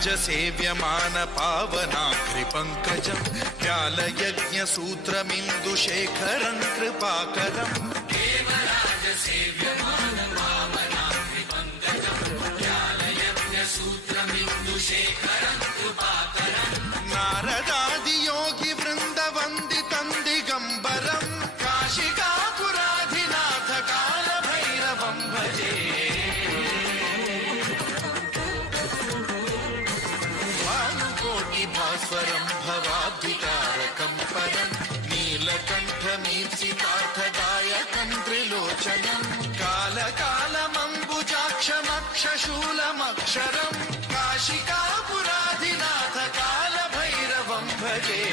सेव्यमान पावनाग्रिपङ्कजं व्यालयज्ञसूत्रमिन्दुशेखरं कृपाकरम् देवराज सेव्यमान पावनाग्रिपङ्कजं व्यालयज्ञसूत्रमिन्दुशेखरं कृपाकरम् नारदादियोगि वृन्दवन्दितं दिगम्बरं काशिकापुराधिनाथ कालभैरवं भजे भास्वरं भवाब्धिकारकं परं नीलकण्ठमीप्सितार्थदायकं त्रिलोचनं कालकालमम्बुजाक्षमक्षशूलमक्षरं काशिकापुराधिनाथ कालभैरवं भजे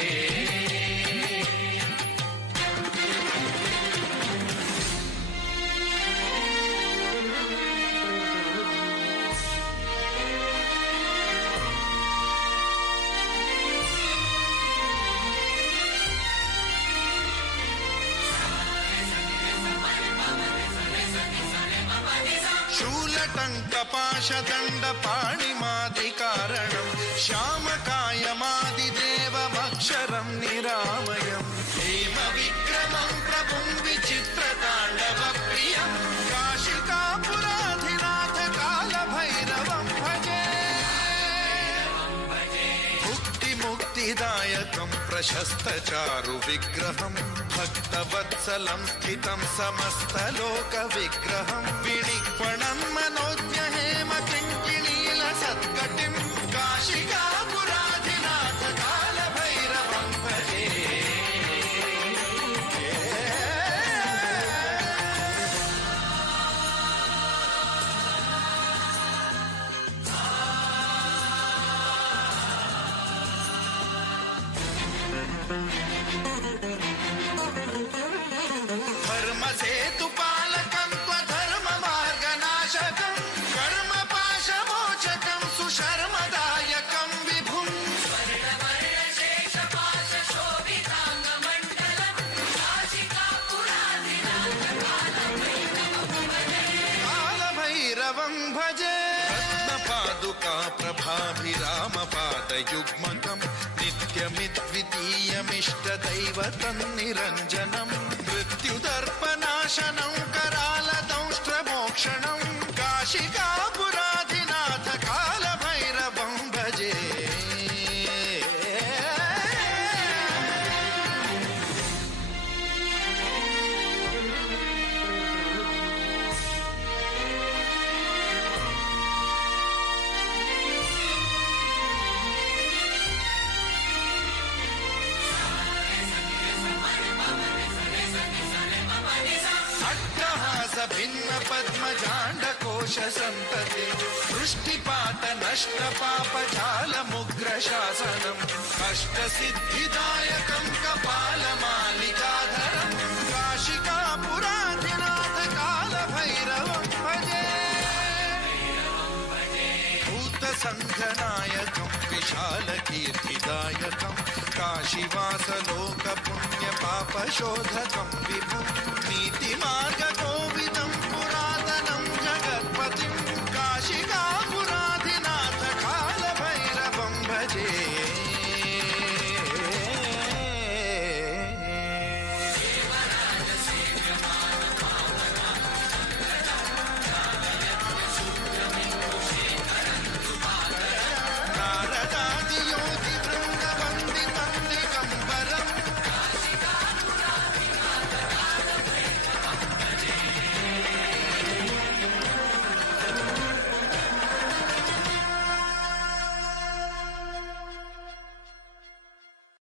शूलटङ्कपाशदण्डपाणिमादिकारणं श्यामकायमादिदेवमक्षरं निरामयं हेमविक्रमं प्रभुं विचित्रताण्डवप्रियं काशिकापुराधिनाथ कालभैरवं भजे मुक्तिदायकं प्रशस्तचारुविग्रहं भक्तवत्सलं स्थितं समस्तलोकविग्रहं विनिक्वणं मनोज्ञहेमकिङ्किणीलसत्कटिं काशिकापुराधिनाथ कालभैरवं भजे धर्मसेतुपालकं त्वधर्ममार्गनाशकं कर्मपाशमोचकं सुशर्मदायकं विभुं कालभैरवं भजे रत्नपादुका प्रभाभिरामपादयुग्मकं नित्यमिद्वितीयमिष्टदैवतं निरञ्जनं मृत्युदर्पनाशनं करालदंष्ट्रमोक्षणं काशिकापुराधिनाथ कालभैरवं भजे भिन्न पद्मजाण्डकोश सन्तते वृष्टिपात नष्ट पापजालमुग्रशासनम् अष्टसिद्धिदायकं कपालमालिकाधरं काशिकापुराधिनाथ कालभैरवं भजे भूतसङ्घनायकं विशालकीर्तिदायकं काशीवासलोकपुण्यपापशोधकं विभुं नीतिमार्गको